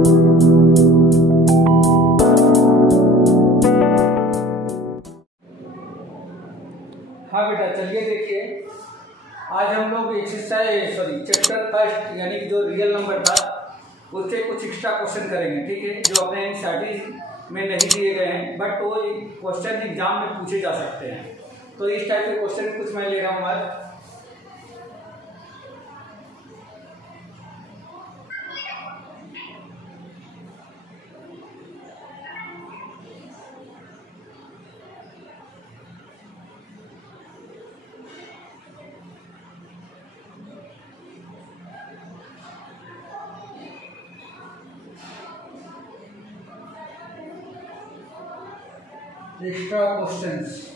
हाँ बेटा, चलिए देखिए, आज हम लोग चैप्टर फर्स्ट यानी कि जो रियल नंबर था उससे कुछ एक्स्ट्रा क्वेश्चन करेंगे, ठीक है, जो अपने एनसीईआरटी में नहीं दिए गए हैं बट वो क्वेश्चन एग्जाम में पूछे जा सकते हैं। तो इस टाइप के क्वेश्चन कुछ मैं ले रहा हूँ आज। Extra questions.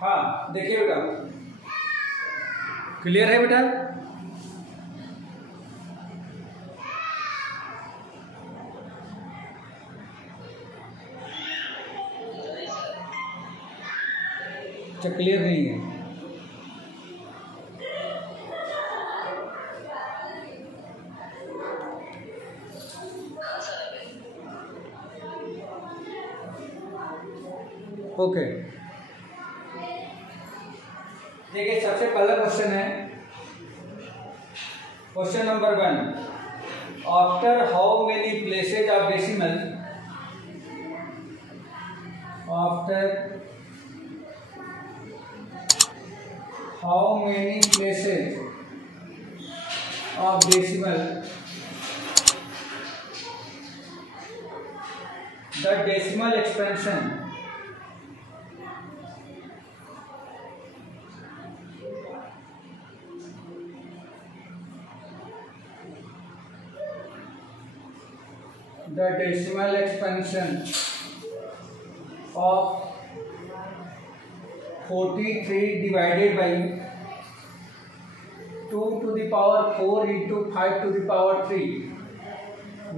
हाँ देखिए बेटा, क्लियर है बेटा? अच्छा, क्लियर नहीं है? ओके, देखिए सबसे पहला क्वेश्चन है, question number 1। After how many places of decimal, after how many places of decimal the decimal expansion the decimal expansion of 43 divided by 2 to the power 4 into 5 to the power 3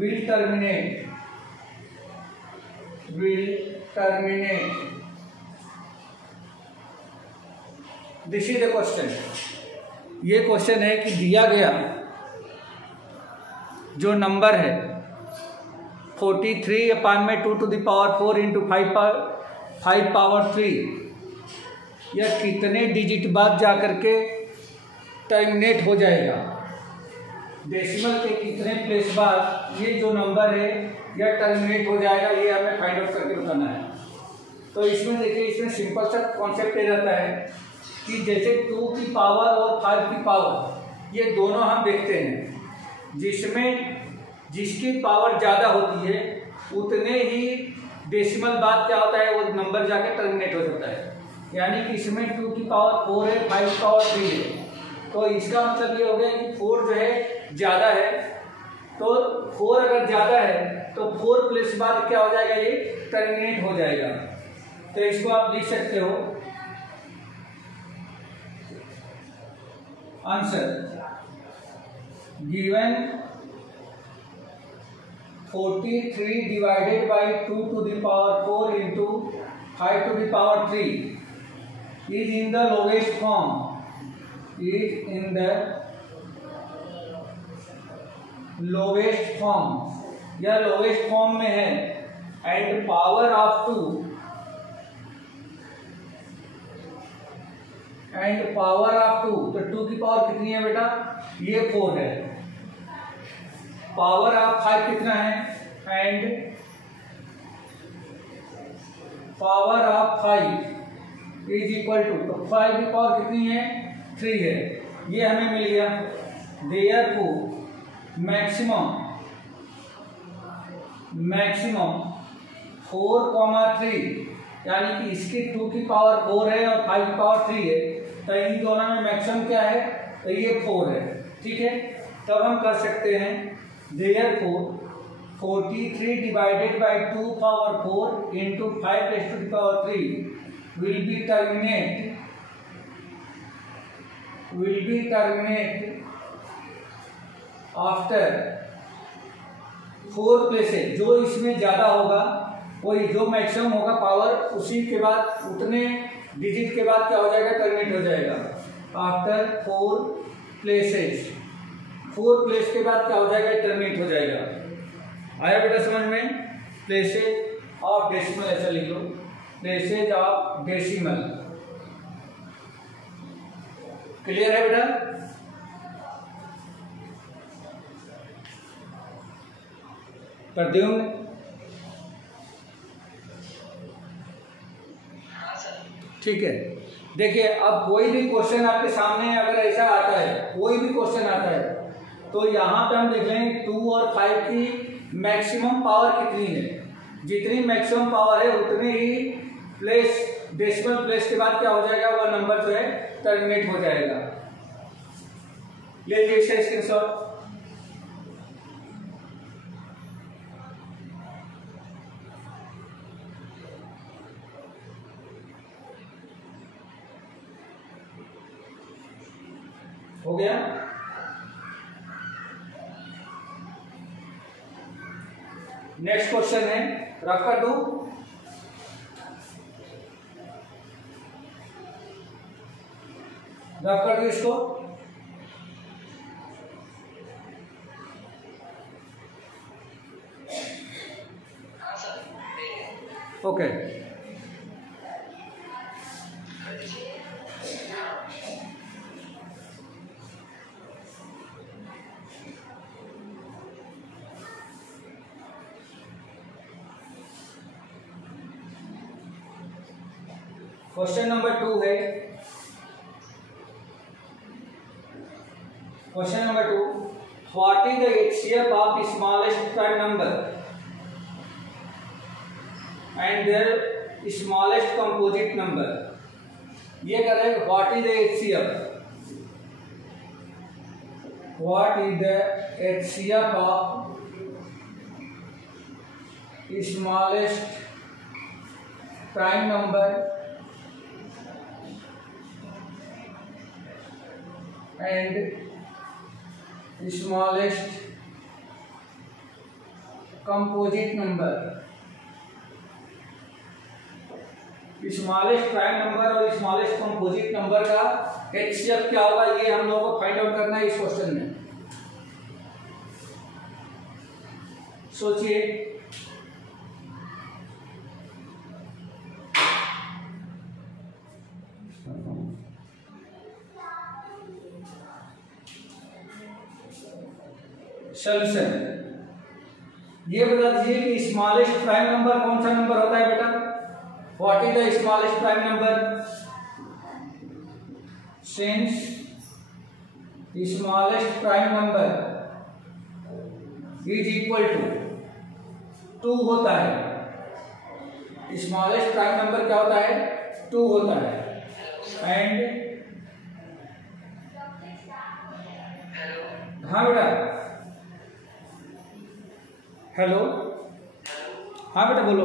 will terminate this is the question। ये question है कि दिया गया जो number है 43 अपान में 2 to the power 4 into 5 power 3, यह कितने डिजिट बाद जाकर के टर्मिनेट हो जाएगा? डेसिमल के कितने प्लेस बाद ये जो नंबर है यह टर्मिनेट हो जाएगा, ये हमें फाइंड आउट करके बताना है। तो इसमें देखिए, इसमें सिंपल सा कॉन्सेप्ट ये रहता है कि जैसे 2 की पावर और 5 की पावर ये दोनों हम देखते हैं, जिसकी पावर ज़्यादा होती है उतने ही डेसिमल बाद क्या होता है, वो नंबर जाके टर्मिनेट हो जाता है। यानी कि इसमें 2 की पावर 4 है, 5 की पावर 3 है, तो इसका मतलब ये हो गया कि 4 जो है ज़्यादा है। तो 4 अगर ज़्यादा है तो 4 प्लस बाद क्या हो जाएगा, ये टर्मिनेट हो जाएगा। तो इसको आप लिख सकते हो answer given 43 divided by 2 to the power 4 into 5 to the power 3 is in the lowest form, is in the lowest form, यह lowest form में है, and power of 2 and power of 2, तो 2 की पावर कितनी है बेटा, ये 4 है, पावर ऑफ 5 कितना है, and power of 5 is equal to, तो 5 की पावर कितनी है, 3 है, ये हमें मिल गया। देयरफॉर मैक्सिमम 4,3, यानी कि इसकी 2 की पावर 4 है और 5 की पावर 3 है, तो इन दोनों में मैक्सिमम क्या है, तो ये 4 है, ठीक है। तब हम कर सकते हैं therefore 43 divided by 2 power 4 into 5 raise to the power 3 will be terminate after 4 places. जो इसमें ज़्यादा होगा वही, जो मैक्सिमम होगा पावर, उसी के बाद उतने डिजिट के बाद क्या हो जाएगा, टर्मिनेट हो जाएगा। आफ्टर 4 प्लेसेस, 4 प्लेस के बाद क्या हो जाएगा, टर्मिनेट हो जाएगा। आया बेटा समझ में? प्लेसेज ऑफ डेसिमल ऐसा लिख लो, प्लेसेज ऑफ डेसिमल। क्लियर है बेटा? प्रद्युम्न, ठीक है। देखिए अब कोई भी क्वेश्चन आपके सामने अगर ऐसा आता है, कोई भी क्वेश्चन आता है, तो यहाँ पे हम देख लेंगे 2 और 5 की मैक्सिमम पावर कितनी है। जितनी मैक्सिमम पावर है उतने ही प्लेस, डेसिमल प्लेस के बाद क्या हो जाएगा, वह नंबर जो है टर्मिनेट हो जाएगा। ले लीजिए इसका स्क्रीनशॉट। हो गया? नेक्स्ट क्वेश्चन है, रफ कर दूं? रफ कर दूं इसको? ओके। क्वेश्चन नंबर 2 है। Question number 2, what is the HCF of smallest prime number and their smallest composite number. ये कह रहे हैं what is the HCF, what is the HCF of smallest prime number and smallest composite number। Smallest prime number और smallest composite number का HCF क्या होगा, ये हम लोगों को फाइंड आउट करना है इस क्वेश्चन में। सोचिए। सोल्यूशन, ये बता दीजिए कि स्मॉलेस्ट प्राइम नंबर कौन सा नंबर होता है बेटा? What is the smallest prime number? Since smallest prime number is equal to 2 होता है। स्मॉलेस्ट प्राइम नंबर क्या होता है? 2 होता है। एंड हाँ बेटा, हेलो, हाँ बेटा बोलो।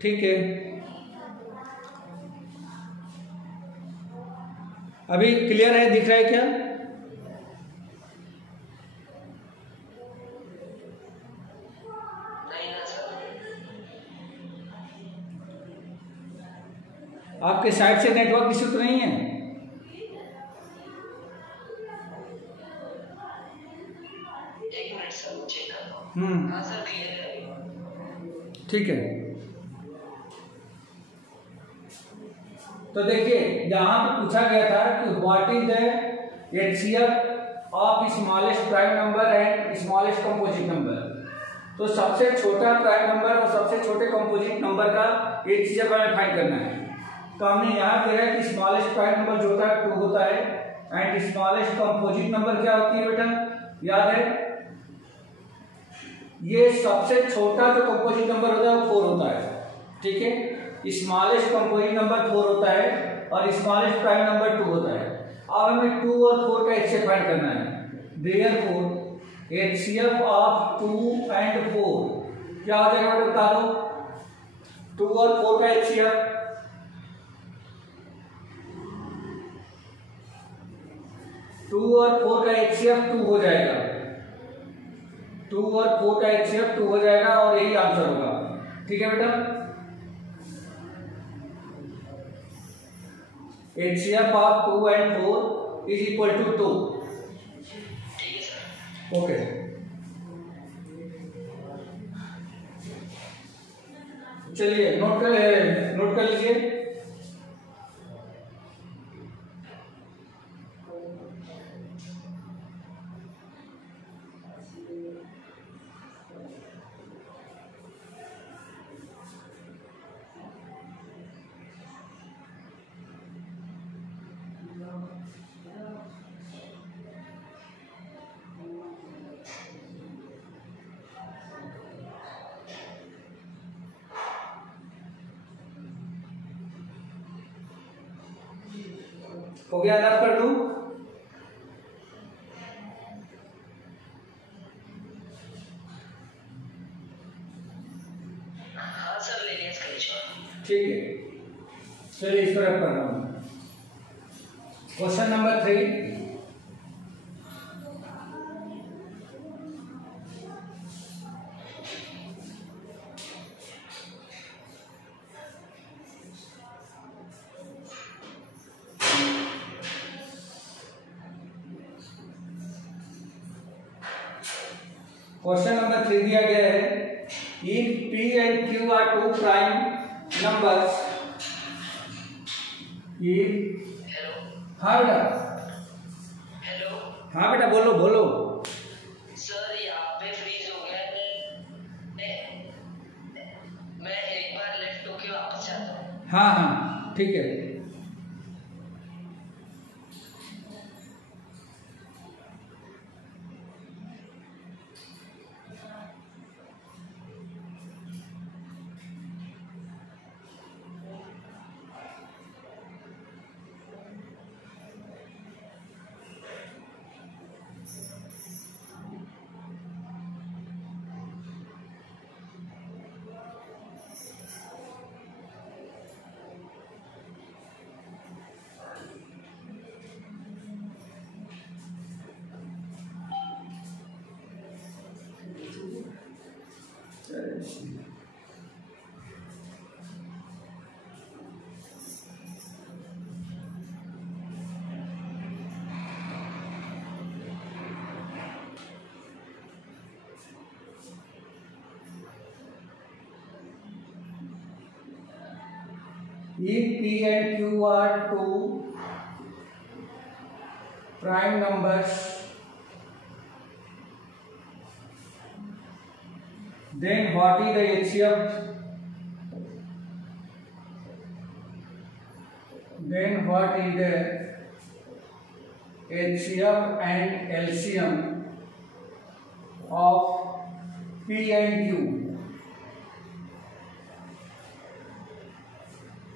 ठीक है, अभी क्लियर है, दिख रहा है क्या? आपके साइड से नेटवर्क इशू तो नहीं है? एक मिनट सर, चेक करता हूं। हाँ सर, क्लियर है। ठीक है, तो देखिए यहाँ पे पूछा गया था कि what is the HCF of smallest prime number and smallest composite number. तो सबसे छोटा प्राइम नंबर और सबसे छोटे कंपोजिट नंबर का HCF हमें फाइंड करना है। तो हमने यहाँ देखा कि स्मॉलेस्ट प्राइम नंबर जो होता है 2 होता है, एंड स्मॉलेस्ट कंपोजिट नंबर क्या होती है बेटा, याद है, ये सबसे छोटा जो कंपोजिट नंबर होता है वो 4 होता है, ठीक है। स्मॉलेस्ट कंपोजिट नंबर 4 होता है और स्मॉलेस्ट प्राइम नंबर 2 होता है। अब हमें 2 और 4 का HCF फाइंड करना है। देयरफॉर HCF ऑफ 2 एंड 4 क्या हो जाएगा बता दो, 2 और 4 का HCF, 2 और 4 का HCF 2 हो जाएगा, 2 और 4 का HCF 2 हो जाएगा और यही आंसर होगा, ठीक है बेटा। HCF of 2 and 4 is equal to 2, okay. चलिए नोट कर लीजिए। हो गया, रफ कर दूं? हाँ सर, ले लिया स्क्रीनशॉट। ठीक है, चलिए इसको रफ कर रहा हूं। क्वेश्चन नंबर 3, क्वेश्चन नंबर 3 दिया गया है, if P and Q are 2 prime numbers, hello. हाँ बेटा, हेलो हाँ बेटा, बोलो बोलो। सर, यहाँ पे फ्रीज हो गया है, मैं एक बार लेफ्ट होके वापस जाता हूँ। हाँ हाँ ठीक है। If P and Q are 2 prime numbers, then what is the HCF? Then what is the HCF and LCM of P and Q?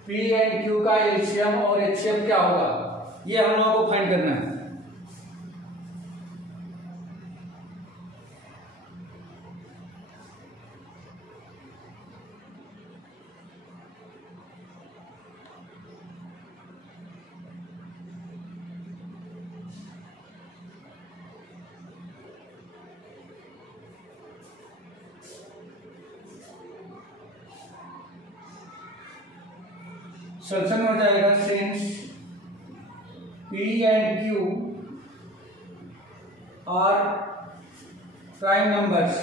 P and Q का LCM और HCF क्या होगा, ये हम लोगों को फाइंड करना है। सॉल्यूशन हो जाएगा, since P and Q are prime numbers,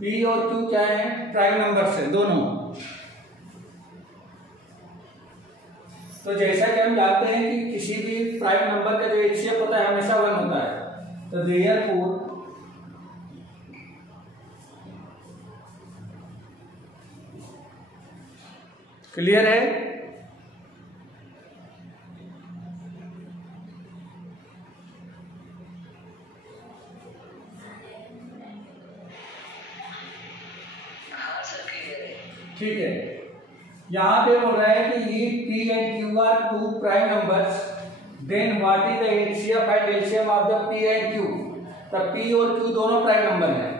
P और Q क्या है, प्राइम नंबर्स है दोनों। तो जैसा कि हम जानते हैं कि किसी भी प्राइम नंबर का जो HCF होता है हमेशा 1 होता है, तो देयरफॉर क्लियर है, ठीक है, यहाँ पे बोल रहा है कि if P and Q are two prime numbers, then what is the HCF and LCM of the P and Q? तब P और Q दोनों प्राइम नंबर हैं,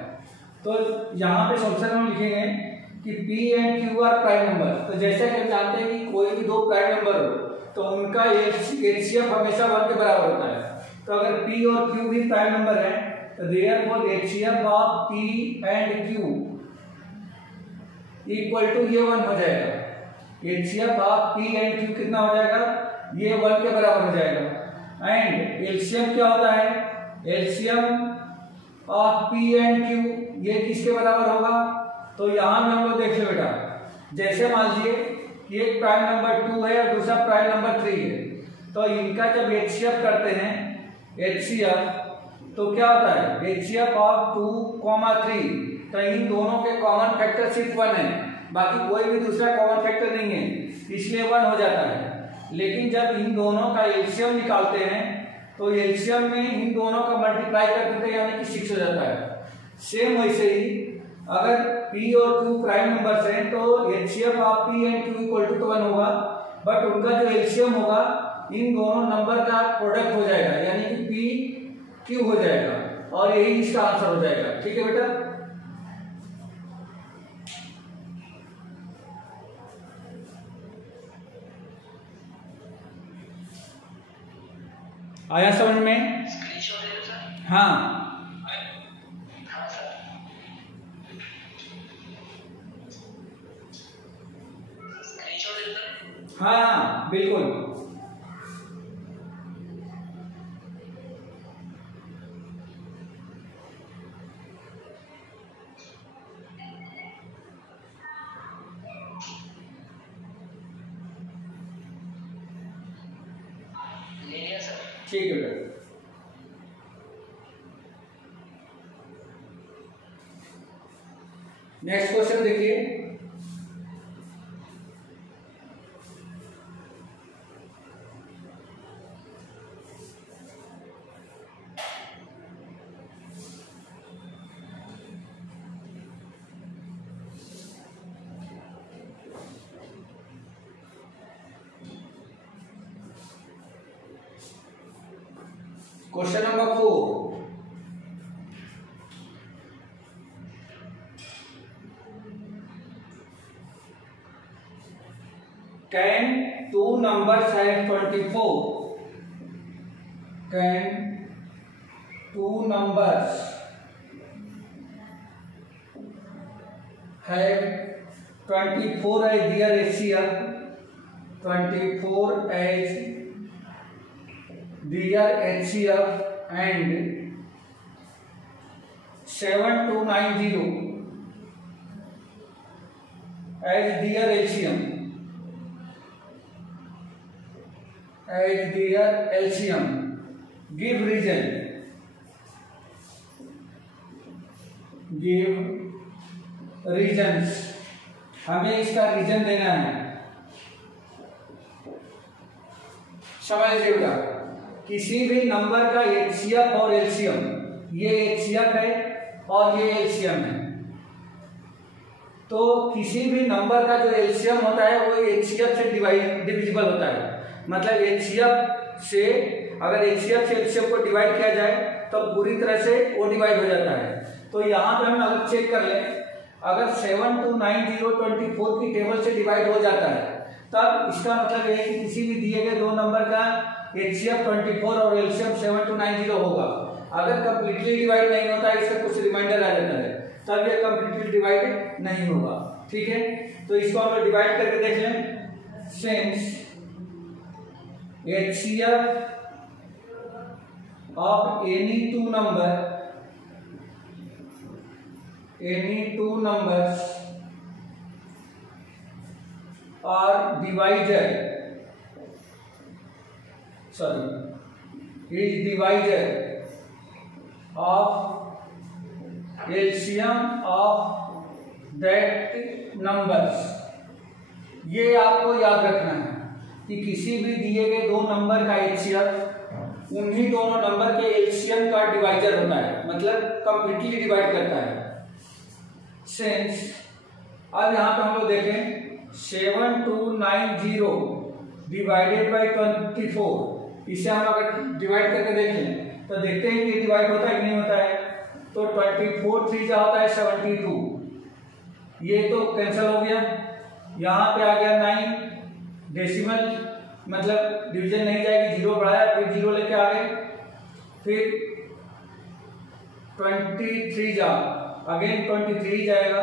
तो यहाँ पे सॉल्यूशन हम लिखेंगे कि P and Q are prime number. तो जैसे कि हम जानते हैं कि कोई भी दो प्राइम नंबर हो तो उनका HCF हमेशा 1 के बराबर होता है। तो अगर P और Q भी प्राइम नंबर है तो therefore HCF of P and Q equal to ये 1 हो जाएगा। HCF of P and Q कितना हो जाएगा, ये 1 के बराबर हो जाएगा। एंड LCM क्या होता है, LCM of P and Q ये किसके बराबर होगा, तो यहाँ में हम लोग देख लो बेटा, जैसे मान लीजिए कि एक प्राइम नंबर 2 है और दूसरा प्राइम नंबर 3 है, तो इनका जब HCF करते हैं HCF तो क्या होता है, HCF ऑफ 2, 3, तो इन दोनों के कॉमन फैक्टर सिर्फ 1 है, बाकी कोई भी दूसरा कॉमन फैक्टर नहीं है, इसलिए 1 हो जाता है। लेकिन जब इन दोनों का एलसीएम निकालते हैं तो एलसीएम में इन दोनों का मल्टीप्लाई कर देते हैं, यानी कि 6 हो जाता है। सेम वैसे ही अगर P और Q प्राइम नंबर्स हैं तो HCF of P and Q equal to 1 होगा, बट उनका जो एलसीएम होगा इन दोनों नंबर का प्रोडक्ट हो जाएगा, यानी कि P Q हो जाएगा, और यही इसका आंसर हो जाएगा। ठीक है बेटा, आया समझ में? हाँ हाँ बिल्कुल। ठीक है बेटा, नेक्स्ट क्वेश्चन देखिए। Question number 4, can two numbers have 24? Can two numbers have 24 as their HCF? 24 as their HCF and 7290 as their LCM. As their LCM. Give reason. Give reasons. हमें इसका रीजन देना है। समझ लीजिएगा, किसी भी नंबर का HCF और LCM, ये HCF है और ये LCM है, तो किसी भी नंबर का जो LCM होता है वो HCF से डिविजिबल होता है। मतलब HCF से अगर HCF से LCM को डिवाइड किया जाए तो पूरी तरह से वो डिवाइड हो जाता है। तो यहाँ पे हम अगर चेक कर लें, अगर 729024 की टेबल से डिवाइड हो जाता है तब इसका मतलब ये है कि किसी भी दिए गए दो नंबर का HCF 24 और LCM 7290 होगा। अगर कंप्लीटली डिवाइड नहीं होता है, इसका कुछ रिमाइंडर आ जाता है, तब ये कंप्लीटली डिवाइड नहीं होगा। ठीक है, तो इसको हम लोग डिवाइड करके देख लें। Since HCF of any two numbers are divisor, is divisor of LCM of that numbers। ये आपको याद रखना है कि किसी भी दिए गए दो नंबर का HCF उन्हीं दोनों नंबर के LCM का डिवाइजर होता है, मतलब कंप्लीटली डिवाइड करता है। सिंस अब यहाँ पे हम लोग देखें 7290 डिवाइडेड बाई 24, इसे हम अगर डिवाइड करके देखें तो देखते हैं कि डिवाइड होता है कि नहीं होता है। तो 24 3 जा होता है 72, ये तो कैंसिल हो गया। यहाँ पे आ गया 9, डेसिमल मतलब डिवीजन नहीं जाएगी, जीरो बढ़ाया फिर जीरो लेके आ गए, फिर 23 जा अगेन 23 जाएगा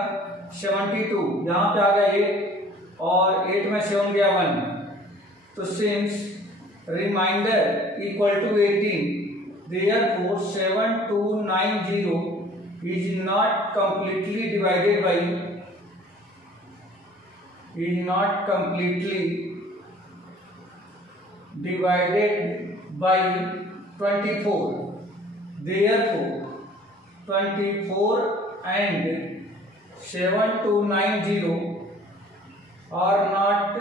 72, यहाँ पे आ गया 8 और 8 में 7 गया 1, तो since remainder equal to 18 therefore 7290 is not completely divided by 24, therefore 24 and 7290 are not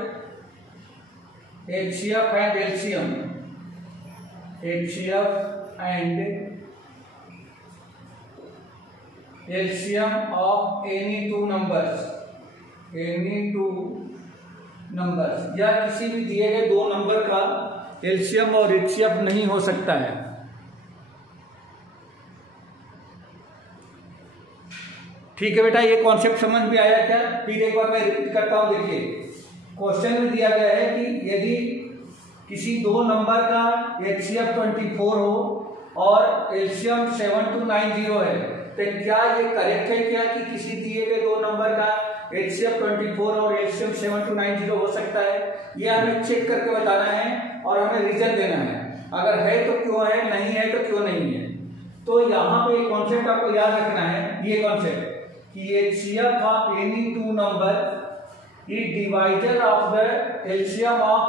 HCF and LCM. HCF and LCM of any two numbers, या किसी भी दिए गए दो नंबर का LCM और HCF नहीं हो सकता है। ठीक है बेटा, ये कॉन्सेप्ट समझ में आया क्या? फिर एक बार मैं रिपीट करता हूं। देखिए क्वेश्चन में दिया गया है कि यदि किसी दो नंबर का HCF 24 हो और LCM 7290 है, तो क्या ये करेक्ट है क्या कि किसी दिए गए दो नंबर का HCF 24 और LCM 7290 हो सकता है? ये हमें चेक करके बताना है और हमें रीजन देना है। अगर है तो क्यों है, नहीं है तो क्यों नहीं है। तो यहाँ पे एक कॉन्सेप्ट आपको याद रखना है, ये कॉन्सेप्ट कि HCF of any two number is divisor of the LCM of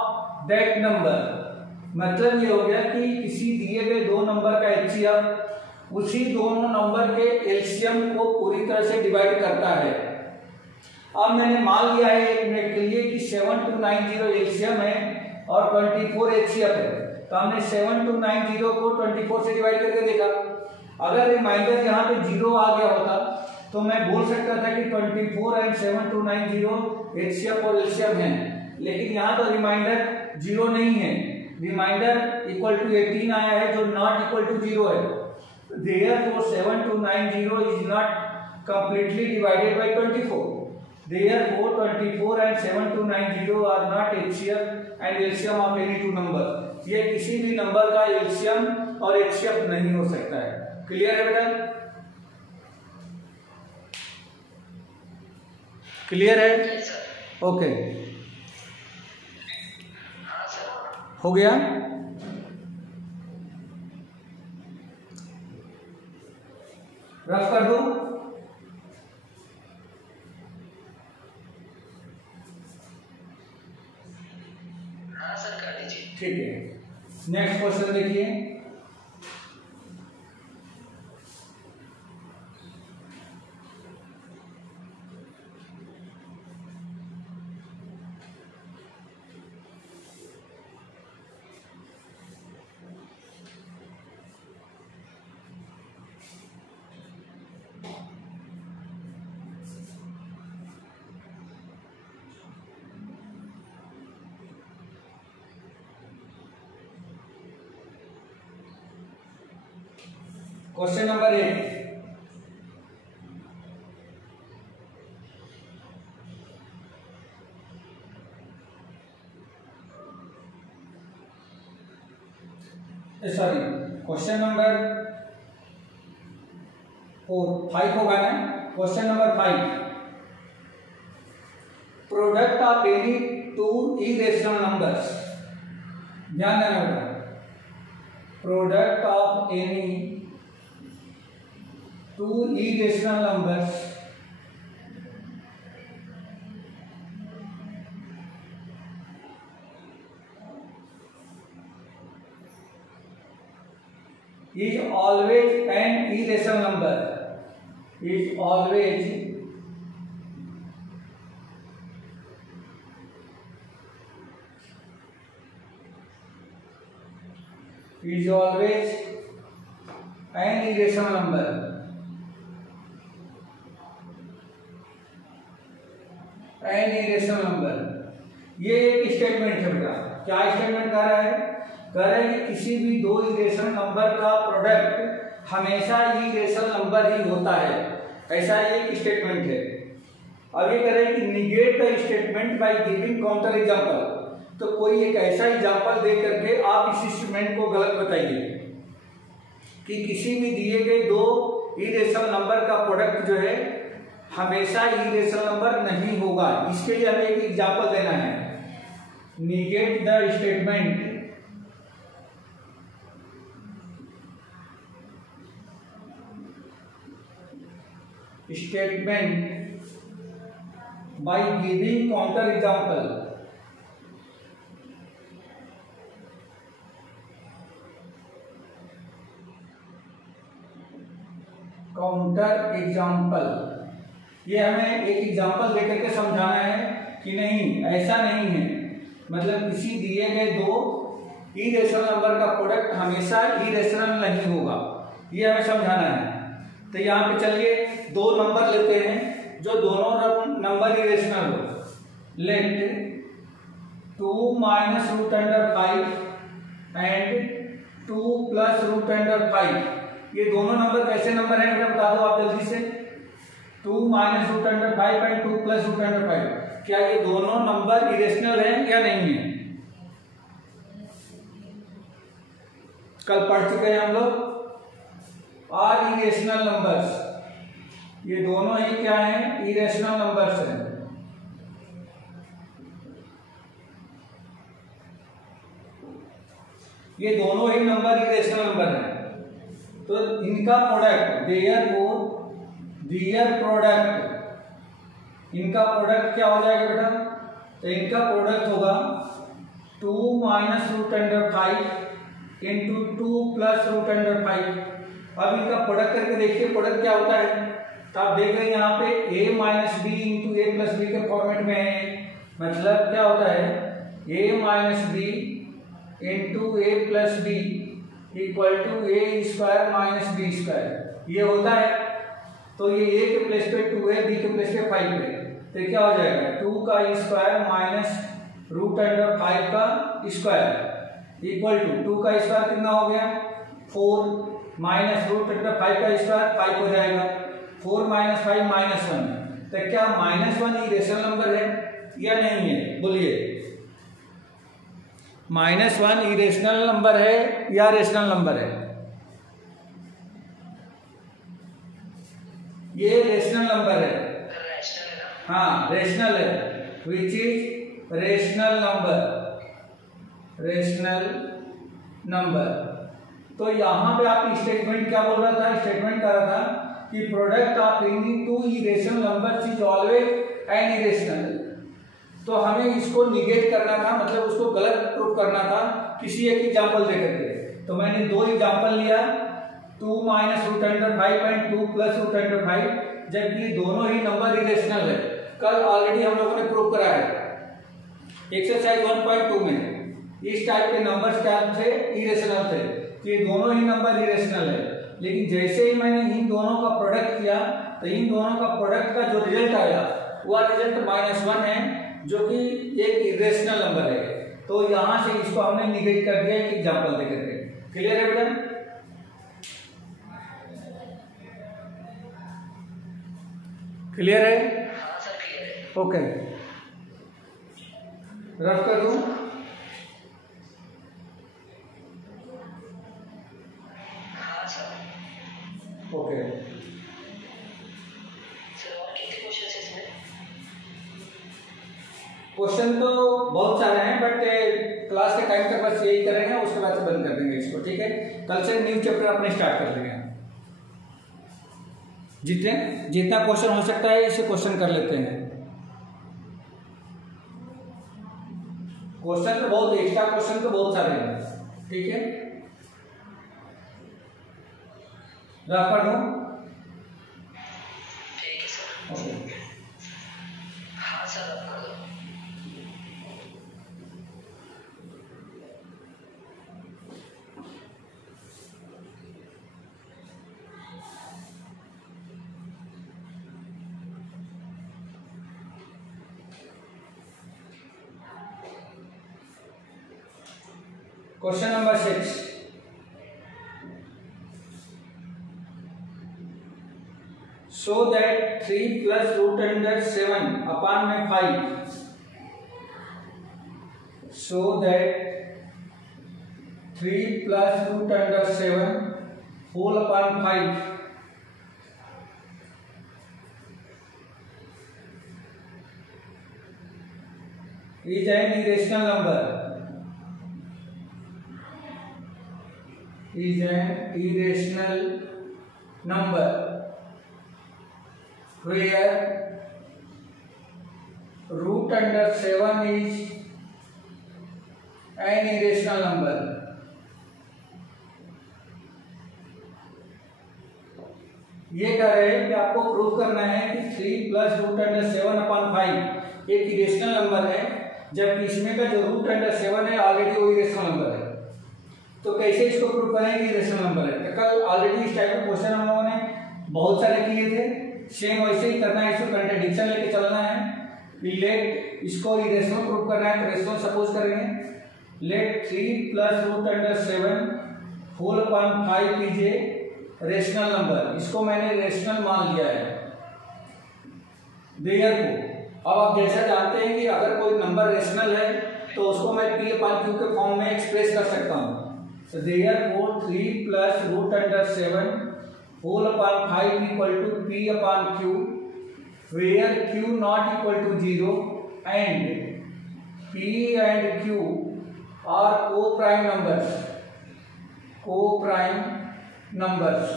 that number. मतलब ये हो गया कि किसी दिए गए दो नंबर का HCF उसी दोनों नंबर के LCM को पूरी तरह से डिवाइड करता है। अब मैंने मान लिया है एक मिनट के लिए कि 7290 LCM है और 24 HCF है, तो हमने 7290 को 24 से डिवाइड करके देखा। अगर रिमाइंडर यहाँ पे जीरो आ गया होता तो मैं बोल सकता था कि 24 एंड 7290 HCF और LCM है, लेकिन यहाँ तो रिमाइंडर जीरो नहीं है, रिमाइंडर इक्वल टू 18 आया है जो नॉट इक्वल टू जीरो है। Therefore 7290 is not completely divided by 24. Therefore 24 and 7290 are not HCF and LCM of any two number. ये किसी भी नंबर का LCM और HCF नहीं हो सकता है। क्लियर है बेटा? क्लियर है? ओके, हो गया। रफ कर दो। हाँ सर कर दीजिए। ठीक है, नेक्स्ट क्वेश्चन देखिए। Question number 8, sorry question number 5 होगा ना। Question number 5, product of any two irrational numbers. ध्यान देना बेटा, product of any two irrational numbers is always an irrational number, is always an irrational number N irrational number. ये एक statement है बेटा। क्या स्टेटमेंट कर रहा है? कह रहा है कि किसी भी दो इरेशनल नंबर का प्रोडक्ट हमेशा इरेशनल नंबर ही होता है, ऐसा एक स्टेटमेंट है। अब ये कह रहे हैं कि negate the statement by giving counter example. तो कोई एक ऐसा एग्जांपल दे करके आप इस स्टेटमेंट को गलत बताइए कि किसी भी दिए गए दो इरेशनल नंबर का प्रोडक्ट जो है हमेशा इरेशनल नंबर नहीं होगा। इसके लिए हमें एक एग्जांपल देना है। Negate the statement by giving counter example। Counter example, ये हमें एक एग्जाम्पल देकर के समझाना है कि नहीं, ऐसा नहीं है। मतलब किसी दिए गए दो इरेशनल नंबर का प्रोडक्ट हमेशा इरेशनल नहीं होगा, ये हमें समझाना है। तो यहाँ पे चलिए दो नंबर लेते हैं जो दोनों नंबर इरेशनल हो। Let 2 minus root under 5 and 2 plus root under 5। ये दोनों नंबर कैसे नंबर हैं बेटा, बता दो आप जल्दी से। 2 minus root under 5 and 2 plus root under 5। क्या ये दोनों नंबर इरेशनल हैं या नहीं है? कल पढ़ चुके हैं हम लोग आर इरेशनल नंबर्स। ये दोनों ही क्या हैं? इरेशनल नंबर्स हैं। ये दोनों ही नंबर इरेशनल नंबर हैं। तो इनका प्रोडक्ट इनका प्रोडक्ट क्या हो जाएगा बेटा? तो इनका प्रोडक्ट होगा 2 minus root under 5 into 2 plus root under 5। अब इनका प्रोडक्ट करके देखिए प्रोडक्ट क्या होता है। तो आप देख रहे हैं यहाँ पे a minus B into A plus B के फॉर्मेट में है। मतलब क्या होता है? a minus B into A plus B equal to A square minus B square, ये होता है। तो ये a के प्लेस पे 2 है, b के प्लेस पे 5 है। तो क्या हो जाएगा? 2 का स्क्वायर माइनस रूट अंडर 5 का स्क्वायर इक्वल टू 2 का स्क्वायर कितना हो गया? 4 माइनस रूट अंडर 5 का स्क्वायर 5 हो जाएगा। 4 माइनस 5 माइनस 1। तो क्या -1 इरेशनल नंबर है या नहीं है? बोलिए। -1 इरेशनल नंबर है या रेशनल नंबर है? ये रेशनल नंबर है। हाँ, रेशनल है। Which is rational number. तो यहां पे आप स्टेटमेंट क्या बोल रहा था? स्टेटमेंट कर रहा था कि product of any two irrational numbers is always an irrational. तो हमें इसको निगेट करना था, मतलब उसको गलत प्रूफ करना था किसी एक एग्जांपल देकर के। तो मैंने दो एग्जांपल लिया, 2 minus root under 5 and 2 plus root under 5, जबकि दोनों ही नंबर इरेशनल है। कल ऑलरेडी हम लोगों ने प्रूव करा है एक्सरसाइज 1.2 में। इस टाइप के नंबर्स क्या थे? इरेशनल थे। तो ये दोनों ही नंबर इरेशनल है। लेकिन जैसे ही मैंने इन दोनों का प्रोडक्ट किया तो इन दोनों का प्रोडक्ट का जो रिजल्ट आया वह रिजल्ट -1 है, जो कि एक इरेशनल नंबर है। तो यहां से इसको हमने निगेट कर दिया एक एग्जांपल देकर के। क्लियर है बेटा? क्लियर है? हाँ सर क्लियर है। ओके, रफ कर दूं? हाँ सर। ओके सर और कितने क्वेश्चन है इसमें? क्वेश्चन तो बहुत सारे हैं, बट क्लास के टाइम तक बस यही करेंगे, उसके बाद से बंद कर देंगे इसको। ठीक है, कल से न्यू चैप्टर अपने स्टार्ट कर देंगे। जितना क्वेश्चन हो सकता है इसे क्वेश्चन कर लेते हैं। क्वेश्चन तो बहुत, एक्स्ट्रा क्वेश्चन तो बहुत सारे हैं। ठीक है, रफ कर दूं? ठीक है सर। ओके, हाँ सर रफ कर दो। Question number 6, show that 3 plus root under 7 upon में 5, show that 3 plus root under 7 whole upon 5 is an irrational number, is an irrational number where root under 7 is an irrational number. ये कह रहे हैं कि आपको prove करना है कि 3 प्लस रूट अंडर 7 अपान 5 एक इरेशनल नंबर है, जबकि इसमें का जो रूट अंडर 7 है ऑलरेडी वो इरेशनल नंबर है। तो कैसे इसको प्रूव करेंगे इरेशनल नंबर है? तो कल ऑलरेडी इस टाइप के क्वेश्चन हम लोगों ने बहुत सारे किए थे, सेम वैसे ही करना है, इसको कंट्राडिक्शन लेके चलना है। लेट इसको इरेशनल प्रूव करना है तो रेशनल सपोज करेंगे। Let 3 plus root under 7 whole upon 5 कीजिए रेशनल नंबर, इसको मैंने रेशनल मान लिया है। देयर को अब आप जैसा जानते हैं कि अगर कोई नंबर रेशनल है तो उसको मैं p अपान q के फॉर्म में एक्सप्रेस कर सकता हूँ। तो therefore 3 plus root under 7 whole upon 5 equal to p upon q, where q not equal to 0 and p and q are coprime numbers, coprime numbers.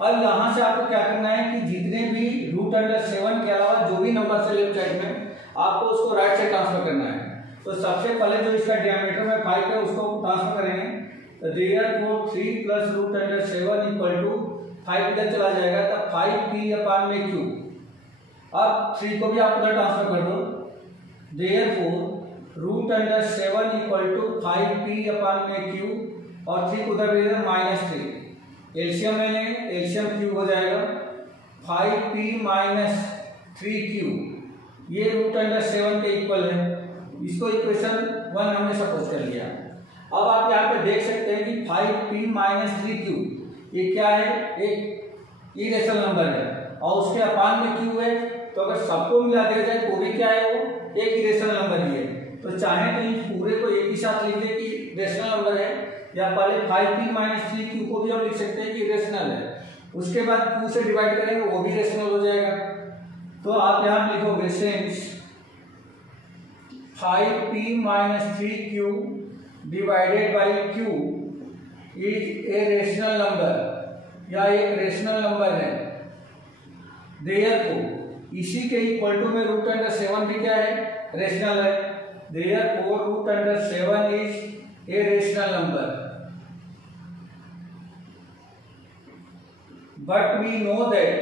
और यहां से आपको क्या करना है कि जितने भी रूट अंडर 7 के अलावा जो भी नंबर से लेफ्ट साइड में आपको उसको राइट साइड ट्रांसफर करना है। तो सबसे पहले जो इसका डायमीटर में 5 है उसको ट्रांसफर करेंगे। तो therefore 3 plus root under 7 equal to 5 इधर चला जाएगा तो 5p अपान में q। अब 3 को भी आप उधर ट्रांसफर कर दो। Therefore root under 7 equal to 5p upon में q और 3 को उधर भेज -3। एलसीएम ले लेंगे, एलसीएम क्यूब हो जाएगा 5p माइनस 3q, ये रूट अंडर 7 के इक्वल है। इसको इक्वेशन 1 हमने सपोज कर लिया। अब आप यहाँ पे देख सकते हैं कि 5p माइनस 3q ये क्या है, एक इरेशनल नंबर है और उसके अपान में q है। तो अगर सबको मिला दिया जाए तो भी क्या है, वो एक इरेशनल नंबर ही है। तो चाहे तो इस पूरे को एक ही साथ लिख दे कि रेशनल नंबर है, या पहले 5p माइनस 3q को भी हम लिख सकते हैं कि रेशनल है, उसके बाद q से डिवाइड करेंगे वो भी रेशनल हो जाएगा। तो आप यहाँ लिखोगे since 5p minus 3q divided by q is a rational number, या एक रेशनल नंबर है। देयरफॉर इसी के इक्वल टू में रूट अंडर 7 भी क्या है, रेशनल है। Therefore root under 7 is a rational number. But we know that,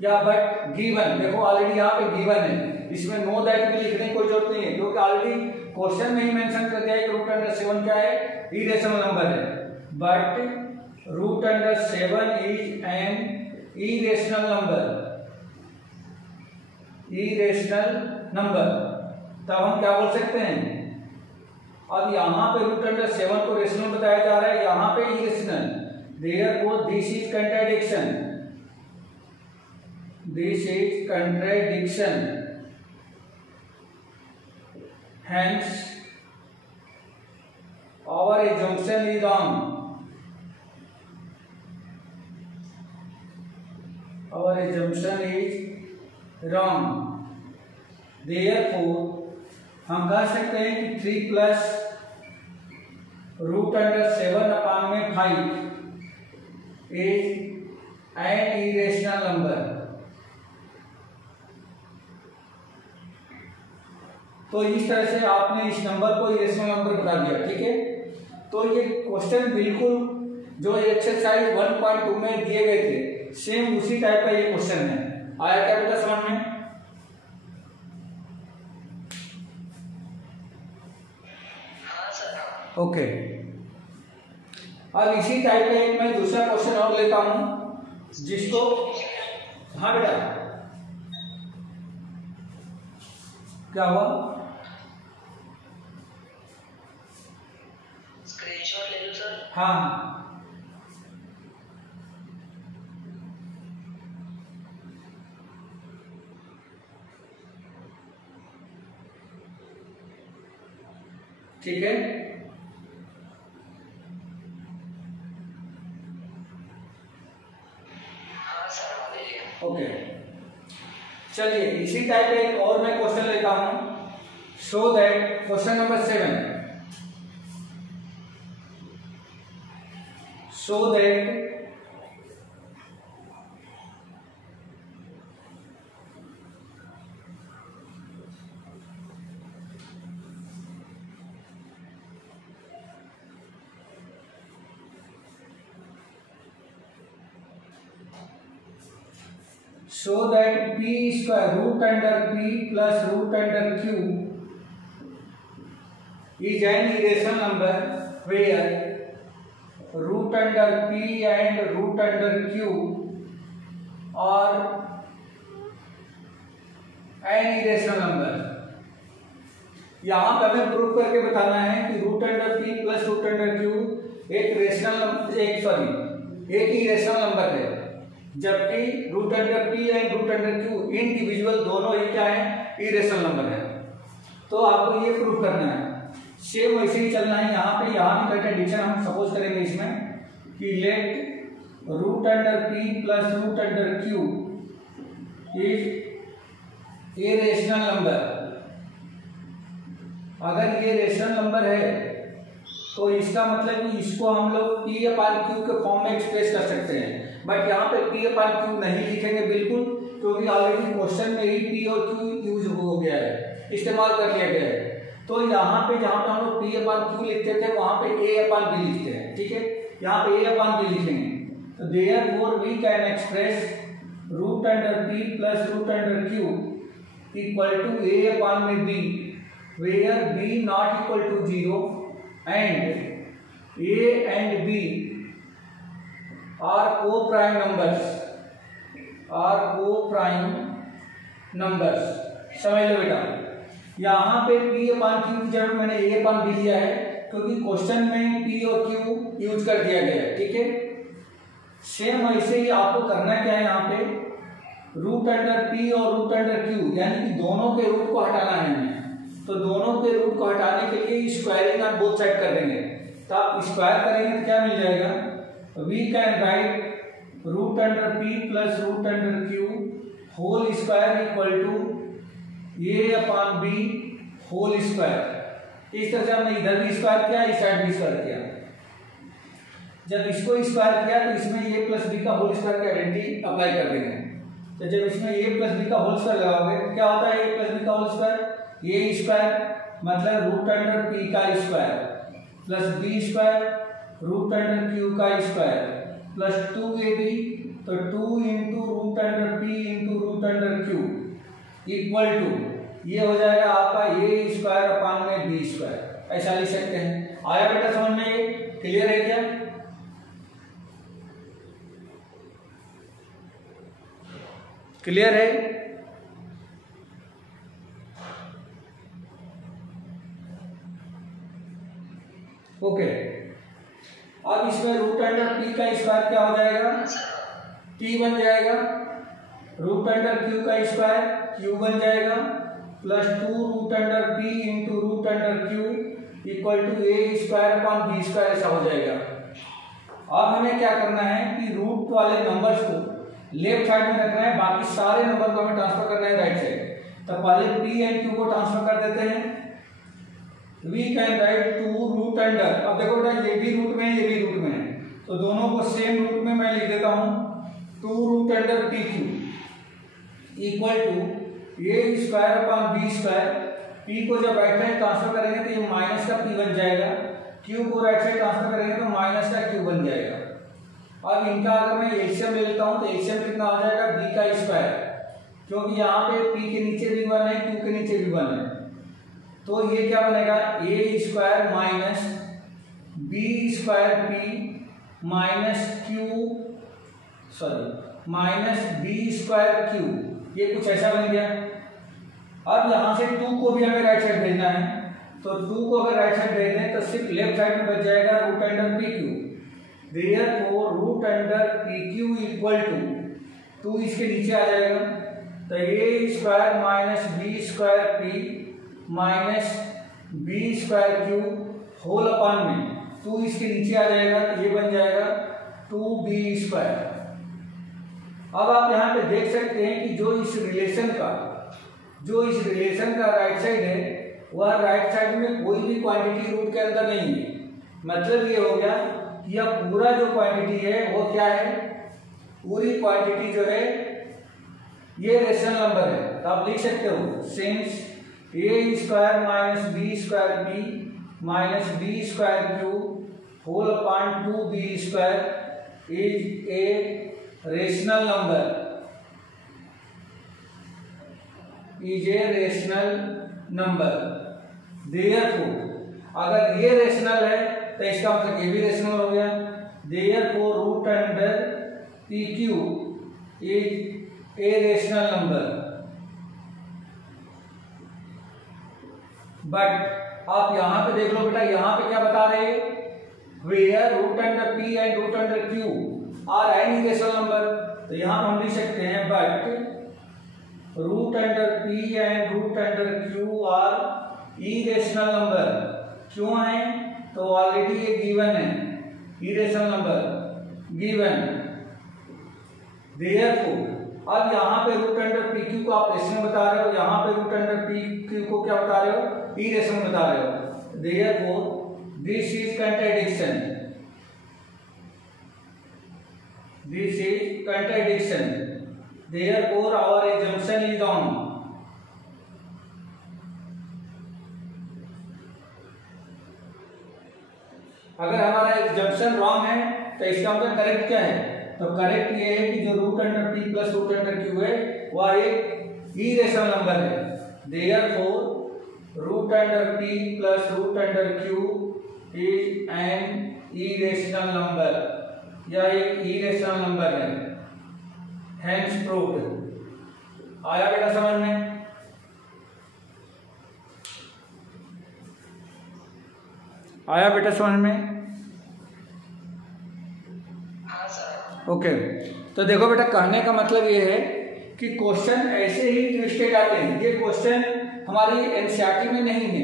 या बट गिवन, देखो ऑलरेडी यहाँ पे गिवन है, इसमें नो दैट भी लिखने की कोई जरूरत नहीं है क्योंकि ऑलरेडी क्वेश्चन में ही मेंशन कर दिया है कि रूट अंडर 7 क्या है, इरेशनल नंबर है। But root under 7 is an irrational number, irrational number. तब हम क्या बोल सकते हैं, अब यहाँ पे रूट अंडर 7 को रेशनल बताया जा रहा है, यहाँ पे irrational. Therefore, this is contradiction. This is contradiction. Hence, our assumption is wrong. Our assumption is wrong. Therefore, हम कह सकते हैं कि 3 प्लस रूट अंडर 7 अपान में 5 is an irrational number। तो इस तरह से आपने इस नंबर को इरेशनल नंबर बता दिया, ठीक है। तो ये क्वेश्चन बिल्कुल जो एक्सरसाइज 1.2 में दिए गए थे सेम उसी टाइप का ये क्वेश्चन है। आया क्या बेटा समझ में? ओके, अब इसी टाइप का एक मैं दूसरा क्वेश्चन और लेता हूं जिसको, हाँ बेटा क्या हुआ? हाँ ठीक है। हाँ सर मान लीजिए। ओके चलिए इसी टाइप का एक और मैं क्वेश्चन लेता हूं। Show that question number 7 so that p square root under p plus root under q is an irrational number where root under p and root under q are an irrational number। यहाँ पे हमें prove करके बताना है कि root under P plus root under Q एक irrational number है, जबकि root under P and root under Q individual दोनों ही क्या है, इरेशनल नंबर है। तो आपको ये प्रूव करना है। सेम वैसे ही चलना है यहाँ पे। यहाँ भी कंट्राडिक्शन हम सपोज करेंगे इसमें कि let root under P plus root under Q is a rational number. अगर ये रेशनल नंबर है तो इसका मतलब कि इसको हम लोग पी अपान क्यू के फॉर्म में एक्सप्रेस कर सकते हैं। बट यहाँ पे पी अपान क्यू नहीं लिखेंगे बिल्कुल, क्योंकि ऑलरेडी क्वेश्चन में ही पी और क्यू यूज हो गया है, इस्तेमाल कर लिया गया है। तो यहाँ पे जहाँ पे हम लोग पी अपान क्यू लिखते थे वहां पे ए अपान बी लिखते हैं। ठीक है, यहाँ पे ए अपान बी लिखेंगे। तो therefore we can express root under P plus root under Q equal to A upon में B, where B not equal to 0 and a and b are co-prime numbers। समझ लो बेटा, यहाँ पे p अपान Q की जगह मैंने a अपान b लिया है, क्योंकि क्वेश्चन में p और q यूज कर दिया गया है। ठीक है, सेम ऐसे ही आपको करना क्या है, यहाँ पे रूट अंडर p और रूट अंडर q यानी कि दोनों के रूट को हटाना है हमें। तो दोनों के रूट को हटाने के लिए स्क्वायरिंग आप बोथ साइड कर देंगे। तो आप स्क्वायर करेंगे तो क्या मिल जाएगा, we can write root under P plus root under Q whole square equal to A upon B whole square. इस तरह से हमने इधर भी स्क्वायर किया, इस साइड भी स्क्वायर किया। जब इसको स्क्वायर किया तो इसमें ए प्लस बी का होल स्क्वायर की आइडेंटिटी अप्लाई कर देंगे। तो जब इसमें ए प्लस बी का होल स्क्वायर लगाओगे तो क्या होता है, ए प्लस बी का होल स्क्वायर ए स्क्वायर मतलब रूट अंडर पी का square plus B square root under Q का स्क्वायर प्लस 2ab, तो 2 into root under P into root under Q equal to ये हो जाएगा आपका ए स्क्वायर अपान में बी स्क्वायर। ऐसा लिख सकते हैं। आया बेटा समझ में, ये क्लियर है क्या? क्लियर है? ओके, अब इसमें रूट अंडर पी का स्क्वायर क्या हो जाएगा, टी बन जाएगा, रूट अंडर क्यू का स्क्वायर क्यू बन जाएगा, plus 2 root under P into root under Q equal to A square upon B square, ऐसा हो जाएगा। अब हमें क्या करना है कि रूट वाले नंबर्स को लेफ्ट साइड में रखना है, बाकी सारे नंबर को हमें ट्रांसफर करना है राइट साइड। तो पहले पी एंड क्यू को ट्रांसफर कर देते हैं। We can write 2 root under, अब देखो बेटा ये भी रूट में है, ये भी रूट में है, तो दोनों को सेम रूट में मैं लिख देता हूं 2 root under P Q equal to A square upon B square. P को जब राइट साइड ट्रांसफर करेंगे तो ये माइनस का पी बन जाएगा, क्यू को राइट साइड ट्रांसफर करेंगे तो माइनस का क्यू बन जाएगा। अब इनका अगर मैं एलसीएम ले लेता हूं तो एलसीएम कितना हो जाएगा, बी का स्क्वायर, क्योंकि यहाँ पे पी के नीचे भी 1 है, क्यू के नीचे भी 1 है, तो ये क्या बनेगा A square minus B square P minus Q minus B square Q, ये कुछ ऐसा बन गया। अब यहाँ से 2 को भी हमें राइट साइड भेजना है, तो 2 को अगर राइट साइड भेज दें तो सिर्फ लेफ्ट साइड में बच जाएगा root under P Q. Therefore root under P Q equal to इसके नीचे आ जाएगा, तो A square minus B square P minus B square Q whole upon में 2 इसके नीचे आ जाएगा, तो ये बन जाएगा 2b स्क्वायर। अब आप यहाँ पे देख सकते हैं कि जो इस रिलेशन का राइट साइड है वह राइट साइड में कोई भी क्वांटिटी रूट के अंदर नहीं है। मतलब ये हो गया कि यह पूरा जो क्वांटिटी है वो क्या है, पूरी क्वांटिटी जो है ये रेशनल नंबर है। तो आप लिख सकते हो since a square minus B square b minus B square Q whole upon 2b square is a rational number, is a rational number. Therefore अगर ये रेशनल है तो इसका मतलब ये भी रेशनल हो गया। Therefore root under P q is a rational number. But आप यहां पे देख लो बेटा, यहां पे क्या बता रहे हैं, where root under P and root under q are any rational number. तो यहां पर हम लिख सकते हैं but root under P and root under q are irrational number. क्यों है, तो ऑलरेडी ये गिवन है, इरेशनल नंबर गिवन। देयरफॉर अब यहाँ पे रूट अंडर पी क्यू को आप रेशनल बता रहे हो, यहाँ पे रूट अंडर पी क्यू को क्या बता रहे हो, इरेशनल बता रहे हो। Therefore this is contradiction, this is contradiction. Therefore our assumption is wrong। अगर हमारा एग्जम्पशन रॉन्ग है तो इसका मतलब करेक्ट क्या है, तो करेक्ट ये है कि जो root under P plus root under q है वह एक इरेशनल नंबर है। Therefore root under P plus root under Q is an irrational number, या एक इरेशनल नंबर है। Hence proved. आया बेटा समझ में? आया बेटा समझ में? ओके तो देखो बेटा, कहने का मतलब ये है कि क्वेश्चन ऐसे ही ट्विस्टेड आते हैं। ये क्वेश्चन हमारी एनसीईआरटी में नहीं है,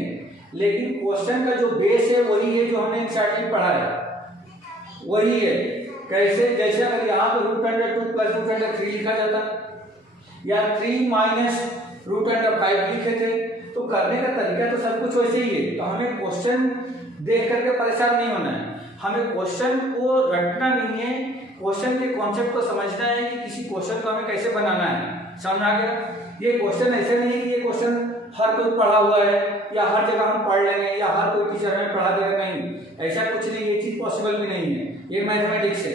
लेकिन क्वेश्चन का जो बेस है वही है जो हमने एनसीईआरटी में पढ़ा है, वही है। कैसे, जैसे अगर यहाँ पे root under 2 plus root under 3 लिखा जाता, या 3 माइनस रूट अंडर 5 लिखे थे, तो करने का तरीका तो सब कुछ वैसे ही है। तो हमें क्वेश्चन देख करके परेशान नहीं होना है, हमें क्वेश्चन को रटना नहीं है, क्वेश्चन के कॉन्सेप्ट को समझना है कि किसी क्वेश्चन को हमें कैसे बनाना है। समझ आ गया? ये क्वेश्चन ऐसे नहीं है कि ये क्वेश्चन हर कोई पढ़ा हुआ है या हर जगह हम पढ़ लेंगे या हर कोई टीचर हमें पढ़ा देगा, नहीं, ऐसा कुछ नहीं, ये चीज पॉसिबल भी नहीं है। ये मैथमेटिक्स है,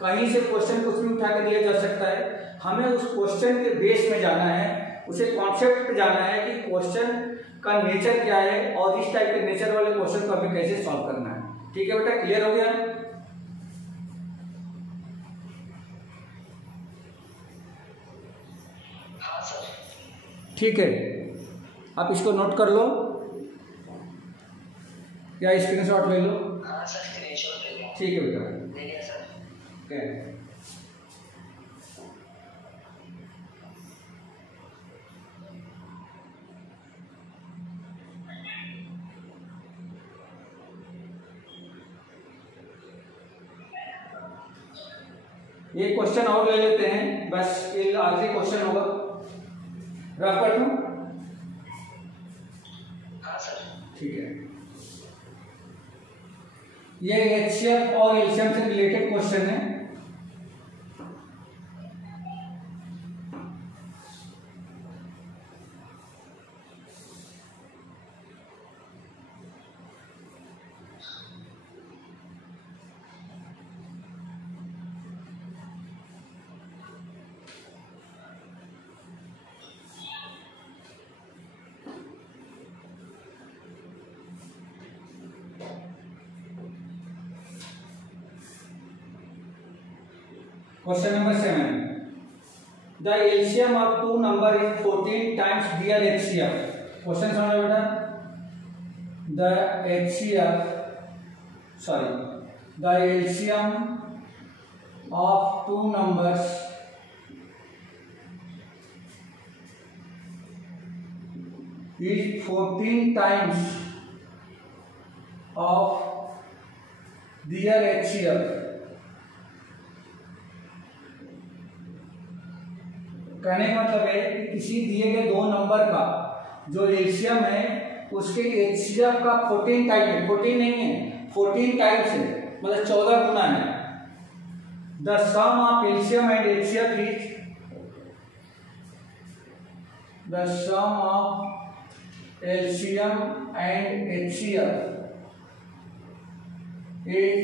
कहीं से क्वेश्चन कुछ भी उठा कर लिया जा सकता है। हमें उस क्वेश्चन के बेस में जाना है, उसे कॉन्सेप्ट पे जाना है कि क्वेश्चन का नेचर क्या है और इस टाइप के नेचर वाले क्वेश्चन को हमें कैसे सॉल्व करना है। ठीक है बेटा, क्लियर हो गया? ठीक है, आप इसको नोट कर लो या स्क्रीनशॉट ले लो। हाँ सर, स्क्रीनशॉट ले लो। ठीक है बेटा, ले लिया सर। ओके। एक क्वेश्चन और ले लेते हैं, बस ये आखिरी क्वेश्चन होगा। रफ कर दूं? हाँ सर। ठीक है, ये एचसीएफ और एलसीएम से रिलेटेड क्वेश्चन है। Question number 7. The LCM of two number is 14 times their HCF. Question समझो बेटा। The HCF sorry, the LCM of two numbers is 14 times of their HCF। कहने का मतलब है कि किसी दिए गए दो नंबर का जो एलसीएम है उसके एचसीएफ का 14 टाइम है, 14 नहीं है 14 टाइम्स है, मतलब 14 गुना है। The sum of LCM and HCF is the sum of LCM and HCF is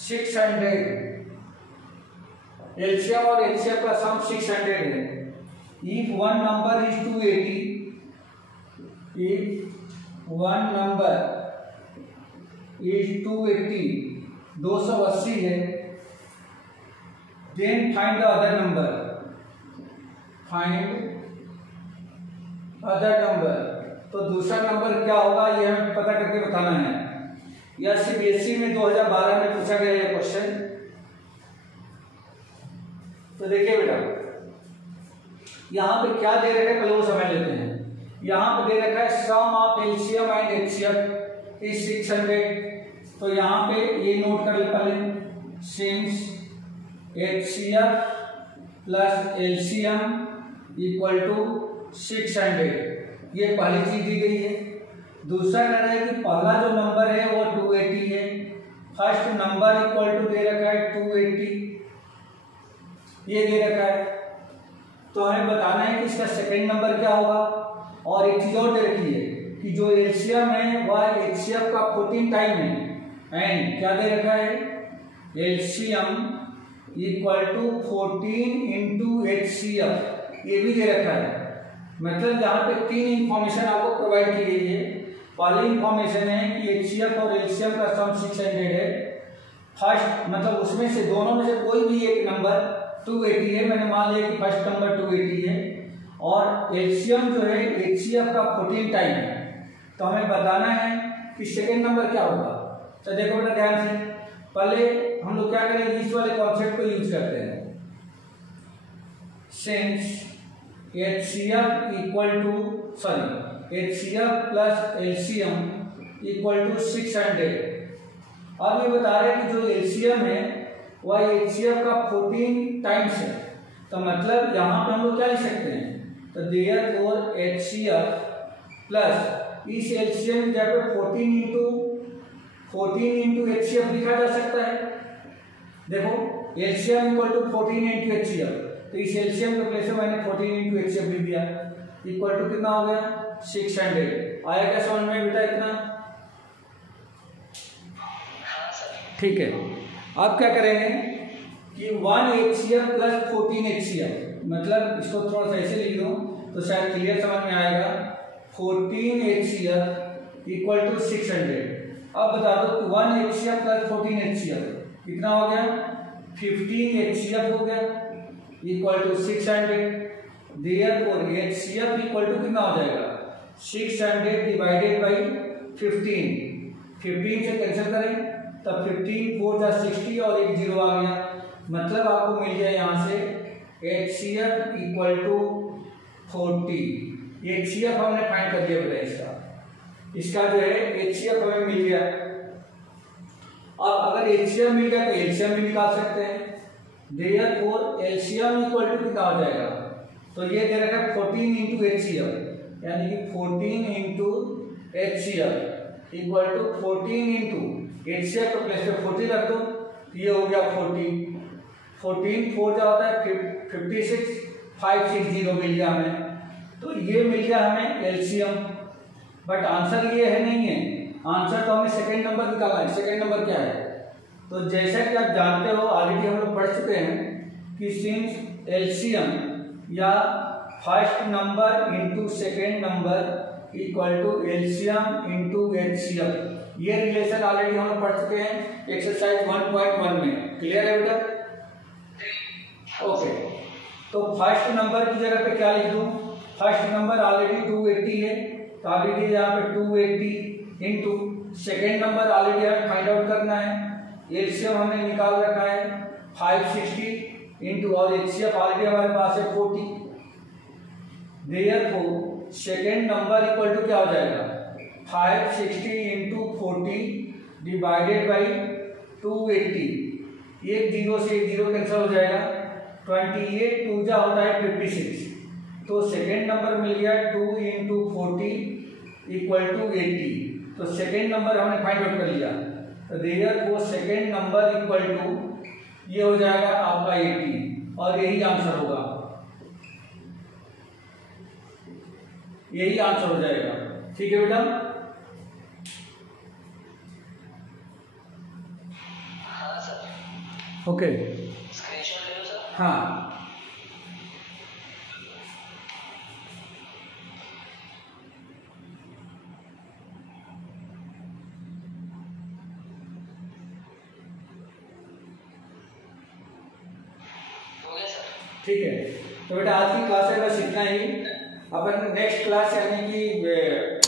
600। LCM और एचसीएफ का सम 600 है। If one number is 280, if one number is 280, 280 है, then find the other number, find other number। तो दूसरा number क्या होगा ये हमें पता करके बताना है। यह सीबीएसई में 2012 में पूछा गया ये क्वेश्चन। तो देखिए बेटा यहाँ पे क्या दे रखा है पहले वो समझ लेते हैं। यहाँ पे दे रखा है sum of LCM and HCF is 600। तो यहाँ पे ये नोट कर ले पहले, since HCF plus LCM equal to 600, ये पहली चीज दी गई है। दूसरा कह रहा है कि पहला जो नंबर है वो 280 है। फर्स्ट नंबर इक्वल टू दे रखा है 280, ये दे रखा है। तो हमें बताना है कि इसका सेकंड नंबर क्या होगा। और एक चीज और दे रखी है कि जो एलसीएम है वह एचसीएफ का 14 टाइम है। एंड क्या दे रखा है, LCM equal to 14 into HCF, ये भी दे रखा है। मतलब यहाँ पे 3 इंफॉर्मेशन आपको प्रोवाइड की गई है। पहली इंफॉर्मेशन है कि एचसीएफ और एलसीएम का सम 600 है। फर्स्ट मतलब उसमें से दोनों में से कोई भी एक नंबर 280 है, मैंने मान लिया कि फर्स्ट नंबर 280 है। और एलसीएम जो है एचसीएफ का 14 टाइम है। तो हमें बताना है कि सेकेंड नंबर क्या होगा। तो देखो बेटा ध्यान से, पहले हम लोग क्या करेंगे, इस वाले कॉन्सेप्ट को यूज करते हैं। Since HCF equal to HCF plus LCM equal to 600। अब ये बता रहे हैं कि जो एलसीएम है वह एचसीएफ का 14 टाइम्स है। तो मतलब यहाँ पे हम लोग क्या लिख सकते हैं, तो देयरफॉर एचसीएफ प्लस इस एलसीएम की जगह पे 14 इंटू एचसीएफ लिखा जा सकता है। देखो LCM equal to 14 into HCF, तो इस एलसीएम के प्लेस में मैंने 14 इंटू एचसीएफ लिख दिया। इक्वल टू कितना हो गया 600। आया क्या समझ में बेटा इतना? ठीक है। अब क्या करेंगे कि 1 एचसीएफ प्लस 14 एचसीएफ, मतलब इसको थोड़ा सा ऐसे लिख दो तो शायद क्लियर समझ में आएगा। 14 एचसीएफ इक्वल टू 600। अब बता दो 1 एचसीएफ प्लस 14 एचसीएफ कितना हो गया, 15 एचसीएफ हो गया equal to 600। Therefore HCF equal to कितना हो जाएगा, 600 डिवाइडेड बाई 15। 15 से कैंसिल करें तब 15 4 जा 60 और एक 0 आ गया। मतलब आपको मिल गया यहाँ से एचसीएफ इक्वल टू 40। एचसीएफ हमने फाइंड कर दिया बेटा, इसका जो है एचसीएफ हमें मिल गया। अब अगर एचसीएफ मिल गया तो एलसीएम भी निकाल सकते हैं। देयरफॉर एलसीएम इक्वल टू कितना हो जाएगा, तो ये दे रखा है 14 इंटू एचसीएफ, यानी कि 14 into HCF equal to 14 into HCF के प्लेस पे 40 रख दो, ये हो गया 40। 14 4 जा होता है 56, 560 मिल गया हमें। तो ये मिल गया हमें एलसीएम। बट आंसर ये है नहीं है, आंसर तो हमें सेकंड नंबर निकालना है। सेकंड नंबर क्या है, तो जैसा कि आप जानते हो ऑलरेडी हम लोग पढ़ चुके हैं कि सिंस एलसीएम या first number into second number equal to LCM into HCF, ये रिलेशन ऑलरेडी हम लोग पढ़ चुके हैं एक्सरसाइज 1.1 में। क्लियर है बेटा? ओके। तो फर्स्ट नंबर की जगह पे क्या लिख दूं, फर्स्ट नंबर ऑलरेडी 280 है तो आप लिखिए यहाँ पे 280 इंटू सेकेंड नंबर ऑलरेडी हमें फाइंड आउट करना है, एलसीएम हमने निकाल रखा है 560 इंटू और एचसीएफ ऑलरेडी हमारे पास है 40। Therefore second number equal to क्या हो जाएगा 560 इंटू 40 डिवाइडेड बाई 280, एक जीरो से एक जीरो कैंसिल हो जाएगा, 28 टू जा होता है 56, तो सेकेंड नंबर मिल गया 2 इंटू 40 इक्वल टू 80। तो सेकेंड नंबर हमने फाइंड आउट कर लिया, तो therefore second number equal to ये हो जाएगा आपका 80 और यही आंसर होगा, यही आंसर हो जाएगा। ठीक है बेटा? हाँ सर। ओके, स्क्रीनशॉट ले लो सर। हाँ हो गया सर। ठीक है। तो बेटा आज की क्लास में बस इतना ही। अपन नेक्स्ट क्लास यानी कि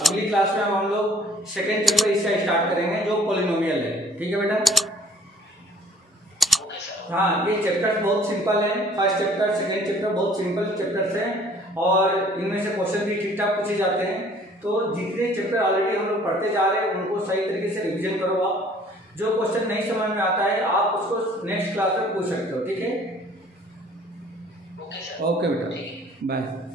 अगली क्लास में हम लोग सेकेंड चैप्टर इससे स्टार्ट करेंगे जो पॉलिनोमियल है। ठीक है बेटा? Okay sir. हाँ, ये चैप्टर बहुत सिंपल है, फर्स्ट चैप्टर सेकेंड चैप्टर बहुत सिंपल चैप्टर्स हैं और इनमें से क्वेश्चन भी ठीक ठाक पूछे जाते हैं। तो जितने चैप्टर ऑलरेडी हम लोग पढ़ते जा रहे हैं उनको सही तरीके से रिवीजन करो आप। जो क्वेश्चन नहीं समझ में आता है आप उसको नेक्स्ट क्लास में पूछ सकते हो। ठीक है? Okay sir. ओके बेटा, बाय।